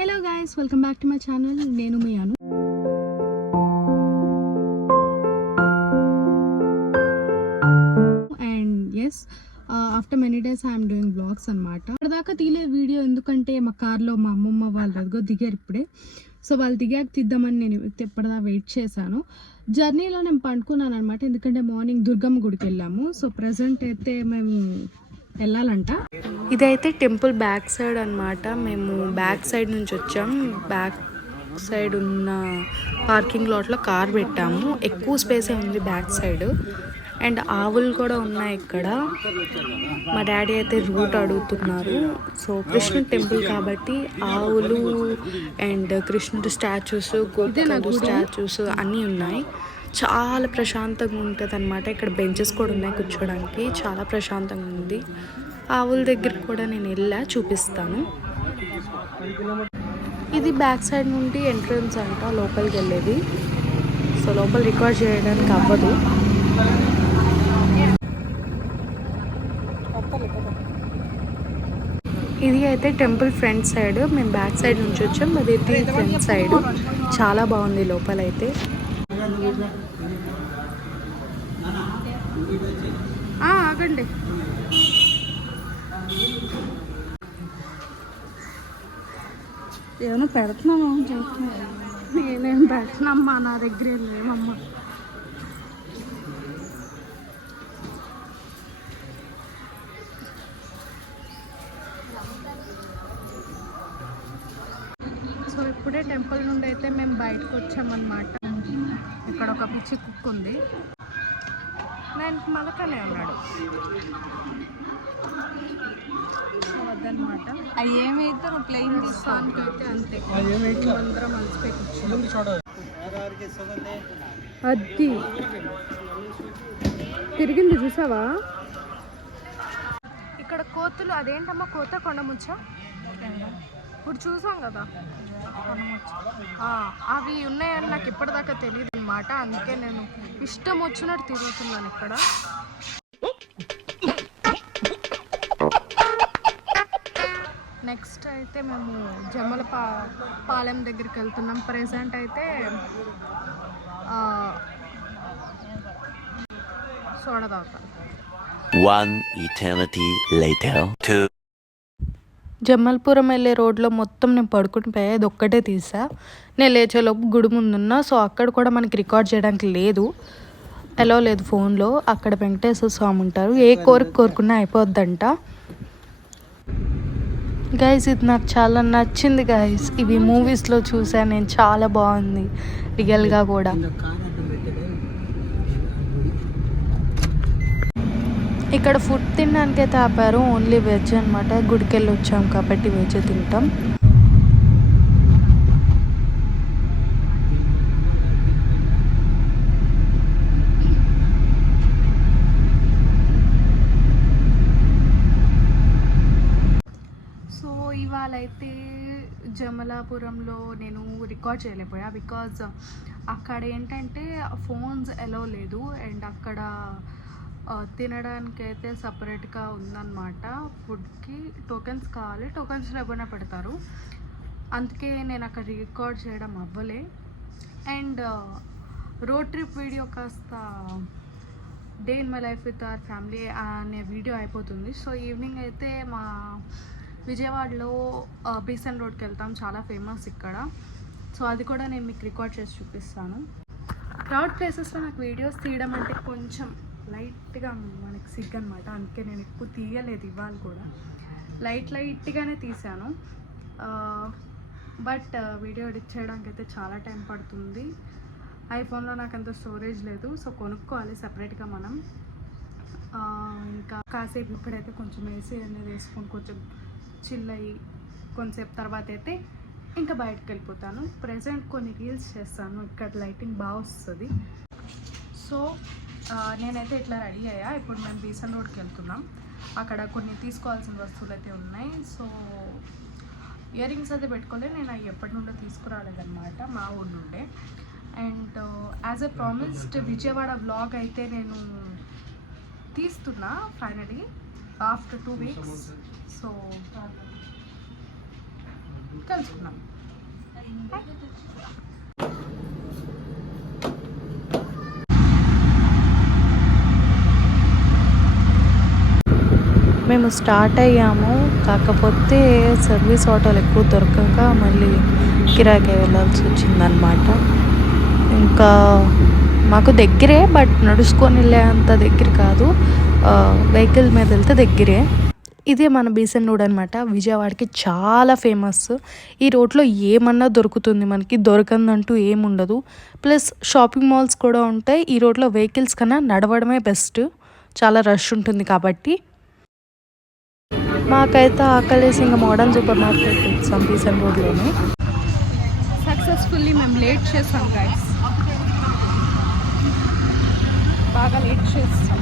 Hello guys, welcome back to my channel. నేను మీ Anu. And yes, after many days I'm doing vlogs అనమాట. ఇప్పటిదాకా తీయలేదు వీడియో, ఎందుకంటే మా కార్లో మా అమ్మమ్మ వాళ్ళు అదిగో దిగారు ఇప్పుడే. సో వాళ్ళు దిగాక తీద్దామని నేను ఇప్పటిదా వెయిట్ చేశాను. జర్నీలో నేను పండుకున్నాను అనమాట, ఎందుకంటే మార్నింగ్ దుర్గమ్మ గుడికి వెళ్ళాము. సో ప్రజెంట్ అయితే మేము వెళ్ళాలంట. ఇదైతే టెంపుల్ బ్యాక్ సైడ్ అనమాట. మేము బ్యాక్ సైడ్ నుంచి వచ్చాం. బ్యాక్ సైడ్ ఉన్న పార్కింగ్ లాట్లో కార్ పెట్టాము. ఎక్కువ స్పేసే ఉంది బ్యాక్ సైడ్. అండ్ ఆవులు కూడా ఉన్నాయి ఇక్కడ. మా డాడీ అయితే రూట్ అడుగుతున్నారు. సో కృష్ణుడు టెంపుల్ కాబట్టి ఆవులు అండ్ కృష్ణుడు స్టాచ్యూస్, గోపికలు స్టాచ్యూస్ అన్నీ ఉన్నాయి. చాలా ప్రశాంతంగా ఉంటుంది అనమాట. ఇక్కడ బెంచెస్ కూడా ఉన్నాయి కూర్చోడానికి, చాలా ప్రశాంతంగా ఉంది. ఆవుల దగ్గరికి కూడా నేను వెళ్ళా, చూపిస్తాను. ఇది బ్యాక్ సైడ్ నుండి ఎంట్రన్స్ అంట, లోపలికి వెళ్ళేది. సో లోపల రికార్డ్ చేయడానికి అవ్వదు. ఇది అయితే టెంపుల్ ఫ్రంట్ సైడ్. మేము బ్యాక్ సైడ్ నుంచి వచ్చాం, అది అయితే ఫ్రంట్ సైడ్. చాలా బాగుంది లోపలైతే. ఆగండి, ఏమైనా పెడుతున్నాను. నేనేం పెట్టినమ్మా, నా దగ్గర లేవమ్మా. సో ఇప్పుడే టెంపుల్ నుండి అయితే మేము బయటకు వచ్చామన్నమాట. ఇక్కడ ఒక పిచ్చి కుక్క ఉంది, నేను మలకనే ఉన్నాడు అదనమాట. అవి ఏమైతే ప్లెయిన్ తీసుకోనికి అయితే అంతే. అందరం మలిసిపోయి కూర్చున్నాం. అది తిరిగింది చూసావా? ఇక్కడ కోతులు. అదేంటమ్మా కోత కొండముచ్చ? ఇప్పుడు చూసాం కదా, అవి ఉన్నాయని నాకు ఇప్పటిదాకా తెలియదు అనమాట. అందుకే నేను ఇష్టం వచ్చినట్టు తిరుగుతున్నాను ఇక్కడ. నెక్స్ట్ అయితే మేము జమ్మల పాలెం దగ్గరికి వెళ్తున్నాం. ప్రెజెంట్ అయితే సోడా తాగుతాం. జమ్మల్పురం వెళ్ళే రోడ్లో మొత్తం నేను పడుకుని పోయా, ఇది ఒక్కటే తీసా. నేను లేచేలోపు గుడి ముందున్నా. సో అక్కడ కూడా మనకి రికార్డ్ చేయడానికి లేదు, ఎలా లేదు ఫోన్లో. అక్కడ వెంకటేశ్వర స్వామి ఉంటారు, ఏ కోరిక కోరుకున్నా అయిపోద్దంట. గైస్ ఇది నాకు చాలా నచ్చింది గైస్. ఇవి మూవీస్లో చూసాను నేను, చాలా బాగుంది రియల్గా కూడా. ఇక్కడ ఫుడ్ తినడానికి అయితే ఆపారు, ఓన్లీ వెజ్ అనమాట. గుడికి వెళ్ళి వచ్చాం కాబట్టి వెజ్ తింటాం. సో ఇవాళ అయితే జమలాపురంలో నేను రికార్డ్ చేయలేకపోయా, బికాజ్ అక్కడ ఏంటంటే ఫోన్స్ ఎలో లేదు. అండ్ అక్కడ తినడానికి అయితే సపరేట్గా ఉందన్నమాట. ఫుడ్కి టోకెన్స్ కావాలి, టోకెన్స్ లేకపోయినా పెడతారు. అందుకే నేను అక్కడ రికార్డ్ చేయడం అవ్వలే. అండ్ రోడ్ ట్రిప్ వీడియో కాస్త day in my life with our family అనే వీడియో అయిపోతుంది. సో ఈవినింగ్ అయితే మా విజయవాడలో బీసెన్ రోడ్కి వెళ్తాం, చాలా ఫేమస్ ఇక్కడ. సో అది కూడా నేను మీకు రికార్డ్ చేసి చూపిస్తాను. క్రౌడ్ ప్లేసెస్లో నాకు వీడియోస్ తీయడం అంటే కొంచెం లైట్గా మనకి సిగ్గు అనమాట. అందుకే నేను ఎక్కువ తీయలేదు. ఇవాళ కూడా లైట్గానే తీసాను. బట్ వీడియో ఎడిట్ చేయడానికి అయితే చాలా టైం పడుతుంది. ఐఫోన్లో నాకు అంత స్టోరేజ్ లేదు, సో కొనుక్కోవాలి సపరేట్గా మనం. ఇంకా కాసేపు ఇప్పుడైతే కొంచెం ఏసీ అనేది వేసుకొని కొంచెం చిల్ అయ్యి కొంచెంసేపు తర్వాత అయితే ఇంకా బయటకు వెళ్ళిపోతాను. ప్రెజెంట్ కొన్ని రీల్స్ చేస్తాను, ఇక్కడ లైటింగ్ బాగా వస్తుంది. సో నేనైతే ఇట్లా రెడీ అయ్యా. ఇప్పుడు మేము బీసన్ రోడ్కి వెళ్తున్నాం. అక్కడ కొన్ని తీసుకోవాల్సిన వస్తువులు అయితే ఉన్నాయి. సో ఇయర్ రింగ్స్ అయితే పెట్టుకోలే, నేను అవి ఎప్పటి నుండో తీసుకురాలేదన్నమాట, మా ఊరి నుండే. And as a promised Vijayawada vlog అయితే నేను తీస్తున్నా ఫైనలీ ఆఫ్టర్ 2 weeks. సో కలుసుకున్నాం. మేము స్టార్ట్ అయ్యాము, కాకపోతే సర్వీస్ ఆటోలు ఎక్కువ దొరకక మళ్ళీ కిరాయికి వెళ్ళాల్సి వచ్చిందనమాట. ఇంకా మాకు దగ్గరే, బట్ నడుచుకొని వెళ్ళే అంత దగ్గర కాదు, వెహికల్ మీద వెళ్తే దగ్గరే. ఇదే మన బీసెన్ రోడ్ అనమాట. విజయవాడకి చాలా ఫేమస్. ఈ రోడ్లో ఏమన్నా దొరుకుతుంది, మనకి దొరకందంటూ ఏముండదు. ప్లస్ షాపింగ్ మాల్స్ కూడా ఉంటాయి. ఈ రోడ్లో వెహికల్స్ కన్నా నడవడమే బెస్ట్, చాలా రష్ ఉంటుంది కాబట్టి. మాకైతే ఆకలేసి ఇంకా మోడర్న్ సూపర్ మార్కెట్ వచ్చాం బీసెన్ రోడ్లోనే. సక్సెస్ఫుల్లీ మేము లేట్ చేసాం గైస్, బాగా లేట్ చేస్తాం.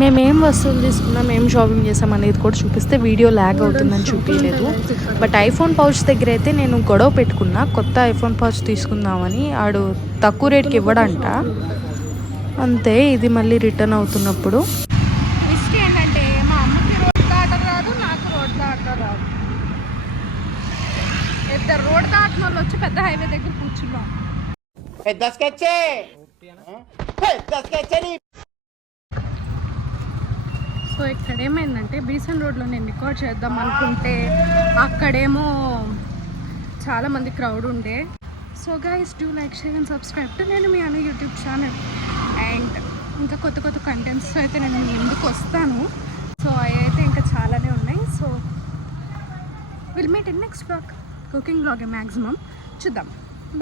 మేమేం వస్తువులు తీసుకున్నాం, ఏం షాపింగ్ చేసాం అనేది కూడా చూపిస్తే వీడియో ల్యాగ్ అవుతుందని చూపించలేదు. బట్ ఐఫోన్ పౌచ్ దగ్గర అయితే నేను గొడవ పెట్టుకున్నా, కొత్త ఐఫోన్ పౌచ్ తీసుకుందామని. ఆడు తక్కువ రేట్కి ఇవ్వడంట, అంతే. ఇది మళ్ళీ రిటర్న్ అవుతున్నప్పుడు ట్విస్ట్ ఏంటంటే మా అమ్మకి రోడ్ దాటం రాదు, నాకు రోడ్ దాటం రాదు. ఇద్దరు రోడ్ దాటిన వాళ్ళు వచ్చి పెద్ద హైవే దగ్గర కూర్చున్నాం. సో ఇక్కడ ఏమైందంటే బీసెన్ రోడ్లో నేను రికార్డ్ చేద్దాం అనుకుంటే అక్కడేమో చాలామంది క్రౌడ్ ఉండే. So guys, do like, share and subscribe to నేను మీ అను యూట్యూబ్ ఛానల్. అండ్ ఇంకా కొత్త కొత్త కంటెంట్స్ అయితే నేను ముందుకు వస్తాను. సో అవి అయితే ఇంకా చాలానే ఉన్నాయి. So will meet in next vlog, cooking బ్లాగే మ్యాక్సిమం చూద్దాం.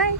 బాయ్.